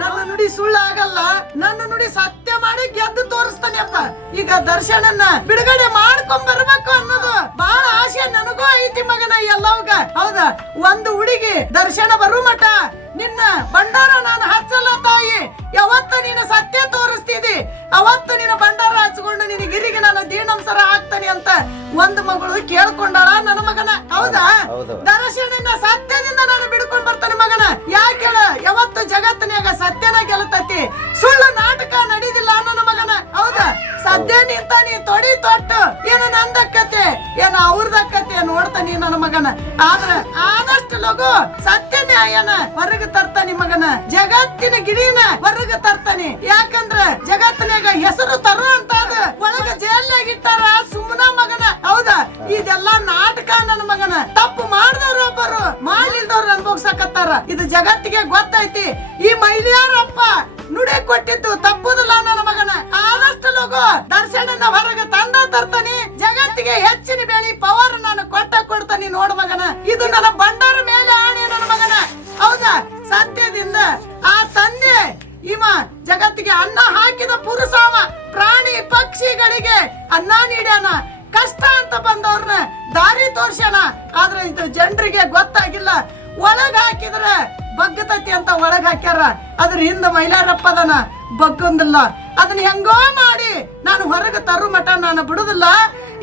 ನನ್ನ ನುಡಿ ಸುಳ್ಳಾಗಲ್ಲ, ನನ್ನ ನುಡಿ ಸತ್ಯ ಮಾಡಿ ಗೆದ್ದು ತೋರಿಸ್ತಾನೆ ಅಪ್ಪ ಈಗ ದರ್ಶನನ್ನ ಬಿಡುಗಡೆ ಮಾಡ್ಕೊಂಡ್ ಬರ್ಬೇಕು ಅನ್ನೋದು ಬಹಳ ಆಸೆ, ನನಗೂ ಐತಿ ಮಗನ ಎಲ್ಲವಾಗ ಹೌದಾ? ಒಂದು ಹುಡುಗಿ ದರ್ಶನ ಬರು ಮಠ, ನಿನ್ನ ಭಂಡಾರ ನಾನು ಹಚ್ಚಲ್ಲ ತಾಯಿ. ಯಾವತ್ತ ನೀನು ಸತ್ಯ ಸತ್ಯ ನಿಂತ ನೀ ತೊಡಿ ತೊಟ್ಟು. ಏನು ನಂದಕ್ಕತೆ ಏನು ಅವ್ರದಕ್ಕತೆ ನೋಡ್ತಾನಿ ನನ್ನ ಮಗನ. ಆದ್ರ ಆದಷ್ಟು ಲಗು ಸತ್ಯ ನ್ಯಾಯನ ಹೊರಗೆ ತರ್ತಾನಿ ಮಗನ. ಜಗತ್ತಿನ ಗಿರಿನ ಹೊರಗೆ ತರ್ತಾನಿ ಯಾಕಂದ್ರ ಜಗತ್ತಿನಾಗ ಹೆಸರು ತರೋ ಅಂತ ಒಳಗ ಜೈಲ್ನಾಗ ಇಟ್ಟಾರ ಸುಮ್ಮನ ಮಗನ. ಹೌದಾ? ಇದೆಲ್ಲ ನಾಟಕ ನನ್ನ ಮಗನ. ತಪ್ಪು ಮಾಡಿದವ್ರು ಒಬ್ಬರು. ಮಾಡಿಲ್ದವ್ರು ಅನ್ಭೋಗ್ಸಕತ್ತಾರ ಇದು ಜಗತ್ತಿಗೆ ಗೊತ್ತೈತಿ. ಈ ಮಹಿಳೆಯರಪ್ಪ ನುಡಿ ಕೊಟ್ಟಿದ್ದು, ತಪ್ಪುದಿಲ್ಲ ನನ್ನ ಮಗನ. ಆದಷ್ಟು ಲಗು ದರ್ಶನನ ಹೊರಗೆ ತಂದ ತರ್ತಾನೆ. ಜಗತ್ತಿಗೆ ಹೆಚ್ಚಿನ ಬೆಳಿ ಪವರ್ ನಾನು ಕೊಟ್ಟ ಕೊಡ್ತಾನೆ ನೋಡು ಮಗನ. ಇದು ನನ್ನ ಬಂಡಾರ ಮೇಲೆ ಆಣೆ ನನ್ನ ಮಗನ. ಹೌದಾ? ಸತ್ಯದಿಂದ ಆ ತಂದೆ, ಇವ ಜಗತ್ತಿಗೆ ಅನ್ನ ಹಾಕಿದ ಪುರುಷಾವ ಪ್ರಾಣಿ ಪಕ್ಷಿಗಳಿಗೆ ಅನ್ನ ನೀಡ್ಯಾನ. ಕಷ್ಟ ಅಂತ ಬಂದವ್ರನ್ನ ದಾರಿ ತೋರ್ಸ್ಯಾನ. ಆದ್ರೆ ಇದು ಜನರಿಗೆ ಗೊತ್ತಾಗಿಲ್ಲ. ಒಳಗ್ ಹಾಕಿದ್ರೆ ಬಗ್ಗತೈತಿ ಅಂತ ಒಳಗೆ ಹಾಕ್ಯಾರ. ಅದ್ರ ಹಿಂದ ಮೈಲಾರಪ್ಪದನ ಬಗ್ಗಂದಿಲ್ಲ. ಅದನ್ನ ಹೆಂಗೋ ಮಾಡಿ ನಾನು ಹೊರಗೆ ತರು ಮಠ ನಾನು ಬಿಡುದಿಲ್ಲ.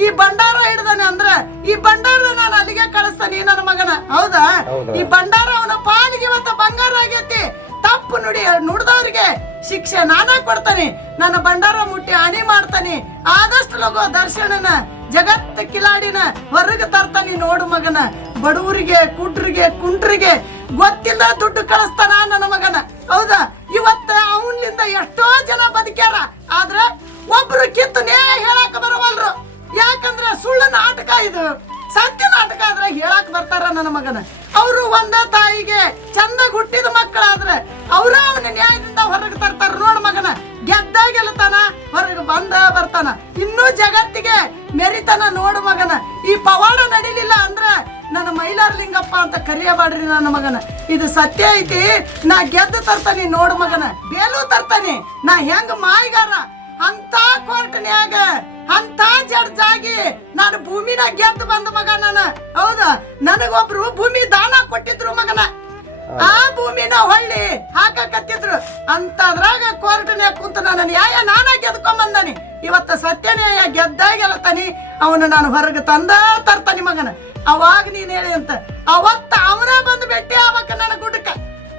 ಈ ಭಂಡಾರ ಹಿಡ್ದಾನೆ ಅಂದ್ರ ಈ ಭಂಡಾರದ ನಾನು ಅಲ್ಲಿಗೆ ಕಳಿಸ್ತಾನೆ ನನ್ನ ಮಗನ. ಹೌದಾ? ಈ ಭಂಡಾರ ಅವನ ಪಾಲಿಗೆ ಇವತ್ತ ಬಂಗಾರ ಆಗೈತಿ. ತಪ್ಪು ನುಡಿ ನುಡ್ದವ್ರಿಗೆ ಶಿಕ್ಷೆ ನಾನೇ ಕೊಡ್ತಾನೆ. ನನ್ನ ಭಂಡಾರ ಮುಟ್ಟಿ ಹಾನಿ ಮಾಡ್ತಾನೆ. ಆದಷ್ಟು ಲಗು ದರ್ಶನನ ಜಗತ್ತ ಕಿಲಾಡಿನ ಹೊರಗೆ ತರ್ತಾನೆ ನೋಡು ಮಗನ. ಬಡವರಿಗೆ ಕುಟ್ರಿಗೆ ಕುಂಟ್ರಿಗೆ ಗೊತ್ತಿಲ್ಲ ದುಡ್ಡು ಕಳಿಸ್ತಾನ ನನ್ನ ಮಗನ. ಹೌದಾ? ಇವತ್ತ ಅವನಿಂದ ಎಷ್ಟೋ ಜನ ಬದುಕ್ಯಾರ. ಆದ್ರೆ ಒಬ್ರು ಕಿತ್ತು ನ್ಯಾಯ ಹೇಳಕ್ ಬರವಲ್ರು. ಯಾಕಂದ್ರೆ ಸುಳ್ಳು ನಾಟಕ ಇದು. ಸತ್ಯ ನಾಟಕ ಆದ್ರೆ ಹೇಳಕ್ ಬರ್ತಾರ ನನ್ನ ಮಗನ. ಅವರು ಒಂದ ತಾಯಿಗೆ ಚಂದ ಹುಟ್ಟಿದ ಮಕ್ಕಳಾದ್ರೆ ಅವ್ರ ಅವನ ನ್ಯಾಯದಿಂದ ಹೊರಗೆ ತರ್ತಾರ ನೋಡ್ ಮಗನ. ಗೆದ್ದ ಗೆಲ್ತಾನ, ಹೊರಗೆ ಬಂದ ಬರ್ತಾನ. ಇನ್ನೂ ಜಗತ್ತಿಗೆ ಮೆರಿತನ ನೋಡು ಮಗನ. ಈ ಪವಾಡ ನಡಿಲಿಲ್ಲ ನನ್ನ ಮೈಲಾರ್ ಲಿಂಗಪ್ಪ ಅಂತ ಕರೆಯಬಾಡ್ರಿ ನನ್ನ ಮಗನ. ಇದು ಸತ್ಯ ಐತಿ. ನಾ ಗೆದ್ದು ತರ್ತಾನೆ ನೋಡು ಮಗನ. ಬೇಲು ತರ್ತಾನೆ. ನಾ ಹೆಂಗ್ ಮಾಯಿಗಾರ? ಅಂತ ಕೋರ್ಟ್ನ್ಯಾಗ ಅಂತ ಜಡ್ಜ್ ಆಗಿ ನಾನು ಭೂಮಿನ ಗೆದ್ದು ಬಂದ ಮಗ ನಾನು. ಹೌದ? ನನಗೊಬ್ರು ಭೂಮಿ ದಾನ ಕೊಟ್ಟಿದ್ರು ಮಗನ. ಆ ಭೂಮಿನ ಹೊಳ್ಳಿ ಹಾಕಕತ್ತಿದ್ರು. ಅಂತದ್ರಾಗ ಕೋರ್ಟ್ನ್ಯಾಗ ಕುಂತ ನನ್ನ ನ್ಯಾಯ ನಾನ ಗೆದ್ಕೊಂಡ್ ಬಂದನಿ ಇವತ್ತ ಸತ್ಯ ನ್ಯಾಯ ಗೆದ್ದಾಗೆಲ್ಲತಾನಿ ಅವನು ನಾನು ಹೊರಗೆ ತಂದ ತರ್ತಾನೆ ಮಗನ. ಅವಾಗ ನೀನ್ ಹೇಳಿ ಅಂತ. ಅವತ್ತ ಅವನ ಬಂದು ಭೇಟಿ ಆವಕ್ಕ ನನ್ನ ಗುಡ್ಡಕ್ಕ.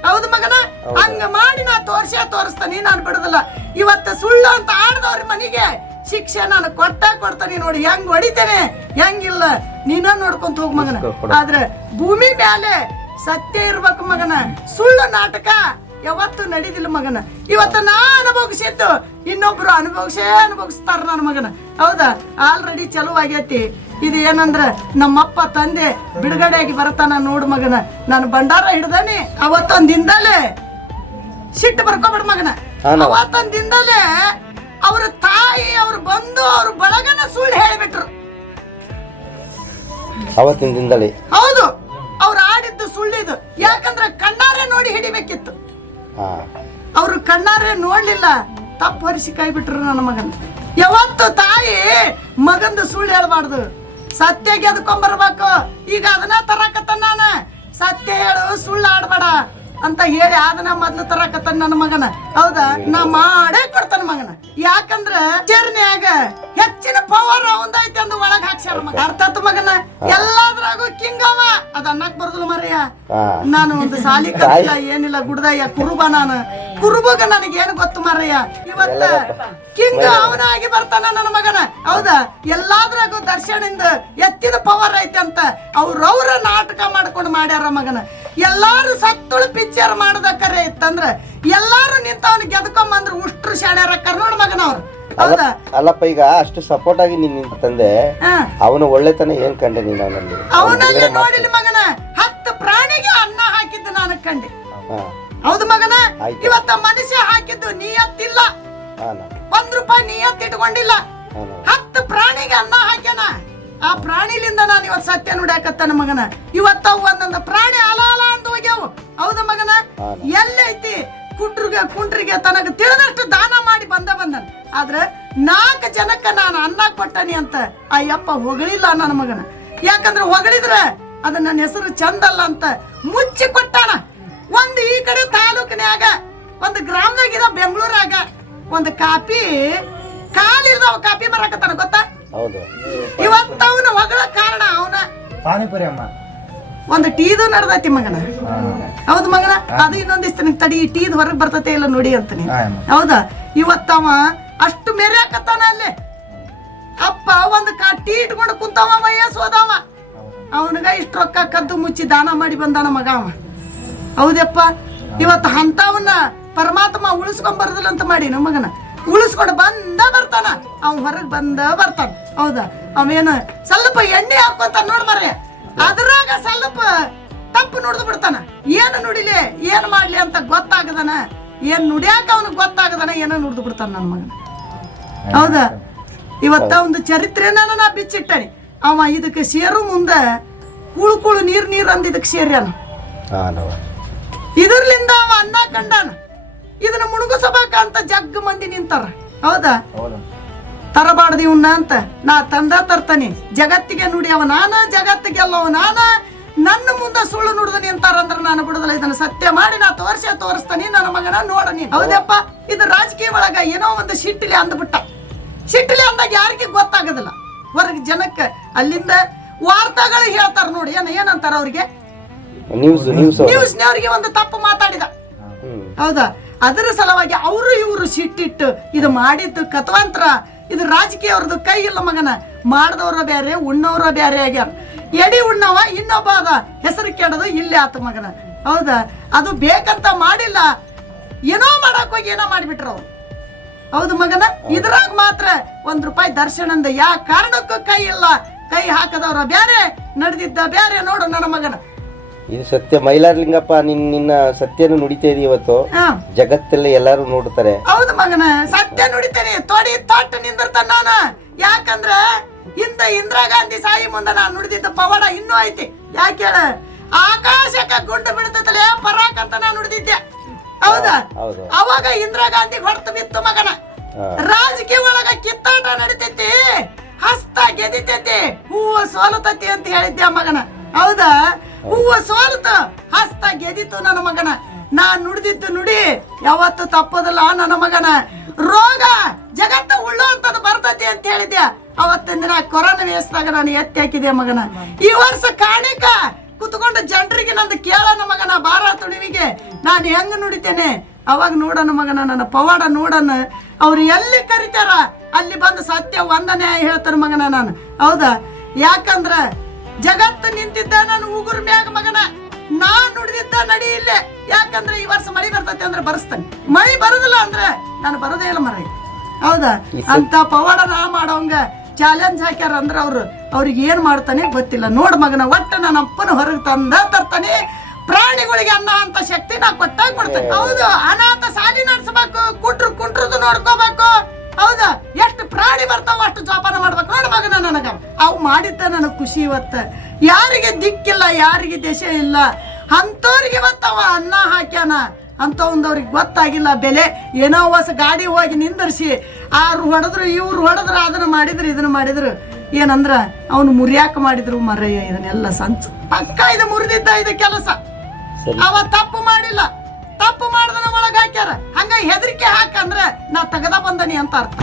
ಹೌದು ಮಗನ? ಹಂಗ ಮಾಡಿ ನಾ ತೋರ್ಸೇ ತೋರಿಸ್ತಾನಿ ನಾನು ಬಿಡುದಿಲ್ಲ. ಇವತ್ತ ಸುಳ್ಳು ಅಂತ ಆಡ್ದವ್ರ ಮನೆಗೆ ಶಿಕ್ಷೆ ನಾನು ಕೊಟ್ಟ ಕೊಡ್ತಾನೆ ನೋಡಿ ಹೆಂಗ್ ಹೊಡಿತೇನೆ? ಹೆಂಗಿಲ್ಲ? ನೀನ ನೋಡ್ಕೊಂತ ಹೋಗ್ ಮಗನ. ಆದ್ರೆ ಭೂಮಿ ಮ್ಯಾಲೆ ಸತ್ಯ ಇರ್ಬೇಕು ಮಗನ. ಸುಳ್ಳು ನಾಟಕ ಯಾವತ್ತು ನಡೀದಿಲ್ಲ ಮಗನ. ಇವತ್ತು ನಾ ಅನುಭವಿಸಿದ್ದು ಇನ್ನೊಬ್ರು ಅನುಭವಿಸೇ ಅನುಭವಿಸ್ತಾರ ನನ್ನ ಮಗನ. ಹೌದಾ? ಆಲ್ರೆಡಿ ಚಲೋ ಆಗೈತಿ ಇದು ಏನಂದ್ರ ನಮ್ಮಪ್ಪ ತಂದೆ ಬಿಡುಗಡೆಯಾಗಿ ಬರ್ತಾನ ನೋಡು ಮಗನ. ನಾನು ಭಂಡಾರ ಹಿಡ್ದಾನೆ ಅವತ್ತೊಂದ್ ದಿನದಲ್ಲೇ ಸಿಟ್ಟು ಬರ್ಕೊಬೇಡ ಮಗನ. ಅವತ್ತೊಂದ್ ದಿನದಲ್ಲೇ ಅವ್ರ ತಾಯಿ ಅವ್ರು ಬಂದು ಅವ್ರ ಬಳಗನ ಸುಳ್ಳು ಹೇಳಿಬಿಟ್ರು. ಅವತ್ತಿನ ದಿನದಲ್ಲಿ ಹೌದು. ಅವ್ರು ಆಡಿದ್ದು ಸುಳ್ಳಿದು. ಯಾಕಂದ್ರೆ ಕಣ್ಣಾರೆ ನೋಡಿ ಹಿಡಿಬೇಕಿತ್ತು. ಅವ್ರು ಕಣ್ಣಾರೆ ನೋಡ್ಲಿಲ್ಲ. ತಪ್ಪು ಹರಿಸಿ ಕೈ ಬಿಟ್ರು ನನ್ನ ಮಗನ. ಯಾವತ್ತು ತಾಯಿ ಮಗಂದು ಸುಳ್ಳು ಹೇಳ್ಬಾರ್ದು. ಸತ್ಯ ಗೆದ್ಕೊಂಬರ್ಬೇಕು. ಈಗ ಅದನ್ನ ತರಕತ್ತ ನಾನು? ಸತ್ಯ ಹೇಳು ಸುಳ್ಳು ಆಡ್ಬೇಡ ಅಂತ ಹೇಳಿ ಅದನ್ನ ಮೊದ್ಲು ತರಕತ್ತ ನನ್ನ ಮಗನ? ಹೌದಾ? ನಾ ಮಾಡೇ ಕೊಡ್ತಾನ ಮಗನ. ಯಾಕಂದ್ರ ಚರ್ನ್ಯಾಗ ಹೆಚ್ಚಿನ ಪವರ್ ಅವಂದೈತಿ ಅಂದು ಒಳಗ್ ಹಾಕ್ಸ್ಯಾರ ಮಗ. ಅರ್ಥ ಮಗನ? ಎಲ್ಲಾದ್ರಾಗೂ ಕಿಂಗ್ ಅವ. ಅದ ಅನ್ನಕ್ ಬರ್ದಲ್ಲ ನಾನು ಒಂದು ಸಾಲಿ ಕಲಿಲ್ಲ ಏನಿಲ್ಲ ಗುಡ್ದಯ್ಯ ಕುರುಬ ನಾನು. ಕುರುಬಗ ನನಗೇನು ಗೊತ್ತು ಮಾರಯ್ಯ? ಇವತ್ತ ಕಿಂಗ್ ಅವನಾಗಿ ಬರ್ತಾನ ನನ್ನ ಮಗನ. ಹೌದಾ? ಎಲ್ಲಾದ್ರಾಗೂ ದರ್ಶನಿಂದ ಎತ್ತಿದ ಪವರ್ ಐತೆ ಅಂತ ಅವ್ರವ್ರ ನಾಟಕ ಮಾಡ್ಕೊಂಡು ಮಾಡ್ಯಾರ ಮಗನ. ಎಲ್ಲಾರು ಸತ್ತುಳು ಪಿಕ್ಚರ್ ಮಾಡದ ಕರೆ ಇತ್ತಂದ್ರ ಎಲ್ಲಾರು ನಿಂತವನ್ ಗೆದ್ಕೊಂಬಂದ್ರ ಉಷ್ಟ್ರು ಶಾಣ್ಯಾರ ಕರ್ನೋಡ್ ಮಗನ ಅವ್ರು ಅಲ್ಲಪ್ಪ ಈಗ ಅಷ್ಟು ಸಪೋರ್ಟ್ ಆಗಿ ನೀನ್ ತಂದೆ ಅವನ ಒಳ್ಳೆತನ ಏನ್ ಕಂಡೆ ನೀನ್ ಅವನಲ್ಲಿ? ಮಗನ ಹತ್ತು ಪ್ರಾಣಿಗೆ ಅನ್ನ ಹಾಕಿದ್ದು ನಾನು ಕಂಡೆ. ಹೌದು ಮಗನ? ಇವತ್ತ ಮನುಷ್ಯ ಹಾಕಿದ್ದು ನೀಯತ್ತಿಲ್ಲ. ಒಂದ್ ರೂಪಾಯಿ ನೀಯತ್ ಇಟ್ಕೊಂಡಿಲ್ಲ. ಹತ್ತು ಪ್ರಾಣಿಗೆ ಅನ್ನ ಹಾಕ್ಯಾನ. ಆ ಪ್ರಾಣಿಲಿಂದ ನಾನು ಇವತ್ತು ಸತ್ಯ ನೋಡ್ಯಾಕತ್ತಾನ ಮಗನ. ಇವತ್ತ ಒಂದೊಂದು ಪ್ರಾಣಿ ಅಲ ಅಲ ಅಂತ ಹೋಗ್ಯಾವು. ಹೌದ ಮಗನ? ಎಲ್ಲೈತಿ ಕುಂಟ್ರಿಗೆ ಕುಂಟ್ರಿಗೆ ತನಗ ತಿಳಿದಷ್ಟು ಆದ್ರೆ ನಾಲ್ಕು ಜನಕ್ಕ ನಾನು ಅನ್ನ ಕೊಟ್ಟನಿ ಅಂತ ಅಯ್ಯಪ್ಪ ಯಪ್ಪ ಹೊಗಳಿಲ್ಲ ನನ್ನ ಮಗನ. ಯಾಕಂದ್ರೆ ಹೊಗಳಿದ್ರೆ ಅದು ನನ್ನ ಹೆಸರು ಚಂದಲ್ಲ ಅಂತ ಮುಚ್ಚಿ ಕೊಟ್ಟಾನ ಒಂದು ಈ ಕಡೆ ತಾಲೂಕಿನ್ಯಾಗ ಒಂದು ಗ್ರಾಮದಾಗಿದ ಬೆಂಗಳೂರಾಗ ಒಂದು ಕಾಪಿ ಕಾಲಿಲ್ದವ ಕಾಪಿ ಬರಾಕತ್ತಾನ ಗೊತ್ತಾ? ಹೌದು. ಇವತ್ತ ಅವನ ಹೊಗಳ ಕಾರಣ ಅವನ. ಪಾನಿಪುರಿ ಅಮ್ಮ. ಒಂದು ಟೀದು ನಡ್ದೈತಿ ಮಗನ. ಹೌದು ಮಗನ? ಅದು ಇನ್ನೊಂದಿಷ್ಟು ನಿನ್ ತಡಿ ಈ ಟೀದ್ ಹೊರಗೆ ಬರ್ತತೆ ಇಲ್ಲ ನೋಡಿ ಅಂತಾನೆ. ಹೌದಾ? ಇವತ್ತವ ಅಷ್ಟು ಮೇರೆ ಹಾಕತ್ತಾನ ಅಲ್ಲಿ. ಅಪ್ಪ ಒಂದು ಕಾ ಟೀ ಇಟ್ಕೊಂಡು ಕುಂತವ ವಯಸ್ಸು ಹೋದವ ಅವನಿಗ ಇಷ್ಟು ರೊಕ್ಕ ಕದ್ದು ಮುಚ್ಚಿ ದಾನ ಮಾಡಿ ಬಂದಾನ ಮಗ ಅವ. ಹೌದಪ್ಪ? ಇವತ್ತು ಹಂತವನ್ನ ಪರಮಾತ್ಮ ಉಳಿಸ್ಕೊಂಡ್ ಅಂತ ಮಾಡಿ ನಮ್ಮ ಮಗನ? ಉಳಿಸ್ಕೊಂಡು ಬಂದ ಬರ್ತಾನ. ಅವ್ ಹೊರಗೆ ಬಂದ ಬರ್ತಾನ. ಹೌದಾ? ಅವೇನು ಸ್ವಲ್ಪ ಎಣ್ಣೆ ಹಾಕೊಂತ ನೋಡ್ ಮರೆ ಅದ್ರಾಗ ಸ್ವಲ್ಪ ತಪ್ಪು ನುಡಿದು ಬಿಡ್ತಾನ. ಏನು ನುಡಿಲಿ? ಏನು ಮಾಡ್ಲಿ ಅಂತ ಗೊತ್ತಾಗದನ? ಏನು ನುಡಿಯಾಕ ಅವನಿಗೆ ಗೊತ್ತಾಗದನ? ಏನೋ ನುಡಿದು ಬಿಡ್ತಾನ ನನ್ನ ಮಗನ. ಹೌದಾ? ಇವತ್ತ ಒಂದು ಚರಿತ್ರೆನ ನಾ ಬಿಚ್ಚಿಟ್ಟೆ ಅವ ಇದಕ್ಕೆ ಸೇರು ಮುಂದೆ ಕುಳು ಕುಳು ನೀರ್ ನೀರ್ ಅಂದ ಇದಕ್ಕೆ ಸೇರ್ಯಾನ ಇದರ್ಲಿಂದ ಅವ ಅನ್ನ ಕಂಡಾನ. ಇದನ್ನ ಮುಣುಗುಸಬೇಕ ಅಂತ ಜಗ್ ಮಂದಿ ನಿಂತಾರ. ಹೌದಾ? ತರಬಾರ್ದು ಇವನ್ನ ಅಂತ. ನಾ ತಂದ ತರ್ತಾನೆ. ಜಗತ್ತಿಗೆ ನುಡಿ ಅವ ನಾನ ಜಗತ್ತಿಗೆ ಅಲ್ಲವ ನಾನ. ನನ್ನ ಮುಂದೆ ಸುಳ್ಳು ನುಡಿದು ನಿಂತಾರಂದ್ರ ನಾನು ಬಿಡುದಿಲ್ಲ. ಇದನ್ನ ಸತ್ಯ ಮಾಡಿ ನಾ ತೋರ್ಸೆ ತೋರಿಸ್ತಾನೆ. ನನ್ನ ಮಗನ ನೋಡನಿ. ಹೌದಪ್ಪ? ಇದು ರಾಜಕೀಯ ಒಳಗ ಏನೋ ಒಂದು ಸಿಟ್ಟಿಲಿ ಅಂದ್ಬಿಟ್ಟ. ಸಿಟ್ಟಿಲಿ ಅಂದಾಗ ಯಾರಿಗೆ ಗೊತ್ತಾಗೋದಿಲ್ಲ. ಹೊರಗೆ ಜನಕ್ಕೆ ಅಲ್ಲಿಂದ ವಾರ್ತಾಗಳು ಹೇಳ್ತಾರ ನೋಡಿ ಏನ ಏನಂತಾರ ಅವ್ರಿಗೆ? ನ್ಯೂಸ್ ನ್ಯೂಸ್ ನ್ಯೂಸ್ನವ್ರಿಗೆ ಒಂದು ತಪ್ಪು ಮಾತಾಡಿದ. ಹೌದಾ? ಅದರ ಸಲುವಾಗಿ ಅವರು ಇವರು ಸಿಟ್ಟಿಟ್ಟು ಇದು ಮಾಡಿದ್ದು ಕಥಾಂತರ. ಇದು ರಾಜಕೀಯ ಅವ್ರದ್ದು ಕೈ ಇಲ್ಲ ಮಗನ. ಮಾಡಿದವ್ರ ಬೇರೆ ಉಣ್ಣವ್ರ ಬೇರೆ ಆಗ್ಯಾರ. ಎಡಿ ಉಣ್ಣವ ಇನ್ನೊಬ್ಬ ಅದ. ಹೆಸರು ಕೇಳೋದು ಇಲ್ಲೇ ಆತ ಮಗನ. ಹೌದಾ? ಅದು ಬೇಕಂತ ಮಾಡಿಲ್ಲ. ಏನೋ ಮಾಡಕ್ ಹೋಗಿ ಏನೋ ಮಾಡಿಬಿಟ್ರು ಅವ್ರು. ಹೌದು ಮಗನ? ಇದ್ರಾಗ ಮಾತ್ರ ಒಂದ್ ರೂಪಾಯಿ ದರ್ಶನ ಅಂದ. ಯಾ ಕಾರಣಕ್ಕೂ ಕೈ ಇಲ್ಲ. ಕೈ ಹಾಕದವ್ರ ಬ್ಯಾರೆ ನಡೆದಿದ್ದ ಬ್ಯಾರೆ ನೋಡು ನನ್ನ ಮಗನ. ಇದು ಸತ್ಯ ಮೈಲಾರ್ಲಿಂಗಪ್ಪ ನಿನ್ ನಿನ್ನ ಸತ್ಯನ ನುಡಿತಾ ಇದೀವಿ ಇವತ್ತು. ಜಗತ್ತಲ್ಲಿ ಎಲ್ಲಾರು ನೋಡ್ತಾರೆ ಹೌದು ಮಗನ ಸತ್ಯ ನುಡಿತೇನೆ. ತೋಡಿ ತೊಟ್ಟು ನಿಂದಿರ್ತಾನ ನಾನ. ಯಾಕಂದ್ರ ಹಿಂದ ಇಂದಿರಾ ಗಾಂಧಿ ಸಾಯಿ ಮುಂದೆ ನಾನು ನುಡಿದಿದ್ದ ಪವಾಡ ಇನ್ನೂ ಐತಿ. ಯಾಕೆ ಹೇಳ? ಆಕಾಶಕ್ಕೆ ಗುಂಡು ಬಿಡ್ತದಲೆ ಪರಾಕ್ ಅಂತ ನಾನು ನುಡಿದಿದ್ದೆ. ಹೌದಾ? ಹೌದು. ಅವಾಗ ಇಂದಿರಾ ಗಾಂಧಿ ಹೊರತು ಬಿತ್ತು ಮಗನ. ರಾಜಕೀಯ ಒಳಗ ಕಿತ್ತಾಟ ನಡಿತೈತಿ ಹಸ್ತ ಗೆದಿತೈತಿ ಹೂವ ಸೋಲತೈತಿ ಅಂತ ಹೇಳಿದ್ದೆ ಮಗನ? ಹೌದಾ? ಹೂವ ಸೋಲತ ಹಸ್ತ ಗೆದಿತು ನನ್ನ ಮಗನ. ನಾ ನುಡಿದಿದ್ದು ನುಡಿ ಯಾವತ್ತು ತಪ್ಪದಲ್ಲ ನನ್ನ ಮಗನ. ರೋಗ ಜಗತ್ತ ಉಳ್ಳೋಂಥದ್ದು ಬರ್ತೈತಿ ಅಂತ ಹೇಳಿದ್ಯಾ? ಅವತ್ತಿನ ದಿನ ಕೊರೋನಾ ವೇಸ್ದಾಗ ನಾನು ಎತ್ತಿ ಹಾಕಿದೆ ಮಗನ? ಈ ವರ್ಷ ಕಾಣಿಕ ಕುತ್ಕೊಂಡು ಜನರಿಗೆ ನಂದು ಕೇಳೋಣ ಮಗನ ಬಾರ ತುಣಿವಿಗೆ ನಾನು ಹೆಂಗ್ ನುಡಿತೇನೆ? ಅವಾಗ ನೋಡೋಣ ಮಗನ ನನ್ನ ಪವಾಡ ನೋಡೋಣ. ಅವ್ರು ಎಲ್ಲಿ ಕರಿತಾರ? ಅಲ್ಲಿ ಬಂದು ಸತ್ಯ ವಂದನೆ ಹೇಳ್ತಾರ ಮಗನ ನಾನು. ಹೌದಾ? ಯಾಕಂದ್ರ ಜಗತ್ತು ನಿಂತಿದ್ದ ನಾನು ಉಗುರು ಮ್ಯಾಗ ಮಗನ. ನಾ ನುಡಿದಿದ್ದ ನಡಿ ಇಲ್ಲೇ. ಯಾಕಂದ್ರೆ ಈ ವರ್ಷ ಮಳಿ ಬರ್ತೈತೆ ಅಂದ್ರೆ ಬರಸ್ತಾನೆ. ಮಳಿ ಬರುದಿಲ್ಲ ಅಂದ್ರೆ ನಾನು ಬರೋದೇ ಇಲ್ಲ ಮರ ಹೌದಾ? ಅಂತ ಪವಾಡ ನಾ ಮಾಡೋಂಗ. ಚಾಲೆಂಜ್ ಹಾಕ್ಯಾರ ಅಂದ್ರೆ ಅವ್ರು ಅವ್ರಿಗೆ ಏನು ಮಾಡ್ತಾನೆ ಗೊತ್ತಿಲ್ಲ. ನೋಡ್ ಮಗನ ಒಟ್ಟು ನನ್ನ ಅಪ್ಪನ ಹೊರಗೆ ತಂದ ತರ್ತಾನೆ. ಪ್ರಾಣಿಗಳಿಗೆ ಅನ್ನ ಅಂತ ಶಕ್ತಿ ನಾ ಕೊಟ್ಟಾಗ ಕೊಡ್ತೇನೆ. ಹೌದು. ಅನಾಥ ಸಾಲಿ ನಡೆಸಬೇಕು ಕುಟ್ರು ಕುಂಟ್ರದು ನೋಡ್ಕೋಬೇಕು. ಹೌದಾ ಎಷ್ಟು ಪ್ರಾಣಿ ಬರ್ತಾವ ಅಷ್ಟು ಜೋಪಾನ ಮಾಡ್ಬೇಕು. ನೋಡ್ ಮಗನ ನನಗ. ಅವು ಮಾಡಿದ್ದ ನನಗೆ ಖುಷಿ ಇವತ್ತ. ಯಾರಿಗೆ ದಿಕ್ಕಿಲ್ಲ ಯಾರಿಗೆ ದೇಶ ಇಲ್ಲ. ಅಂತವ್ರಿಗೆ ಇವತ್ತವ ಅನ್ನ ಹಾಕ್ಯಾನ. ಅಂತ ಒಂದವ್ರಿಗೆ ಗೊತ್ತಾಗಿಲ್ಲ ಬೆಲೆ. ಏನೋ ಹೊಸ ಗಾಡಿ ಹೋಗಿ ನಿಂದರ್ಸಿ. ಆರು ಹೊಡೆದ್ರು ಇವ್ರು ಹೊಡೆದ್ರು ಅದನ್ನ ಮಾಡಿದ್ರು ಇದನ್ನ ಮಾಡಿದ್ರು. ಏನಂದ್ರ ಅವನು ಮುರಿಯಾಕ ಮಾಡಿದ್ರು ಮರಯ್ಯ ಇದನ್ನೆಲ್ಲ ಸಂಚ. ಪಕ್ಕ ಇದು ಮುರಿದಿದ್ದ ಇದು ಕೆಲಸ. ಅವ ತಪ್ಪು ಮಾಡಿಲ್ಲ. ತಪ್ಪು ಮಾಡ್ದನ ಒಳಗ ಹಾಕ್ಯಾರ. ಹಂಗ ಹೆದರಿಕೆ ಹಾಕಂದ್ರೆ ನಾ ತೆಗದ ಬಂದನಿ ಅಂತ ಅರ್ಥ.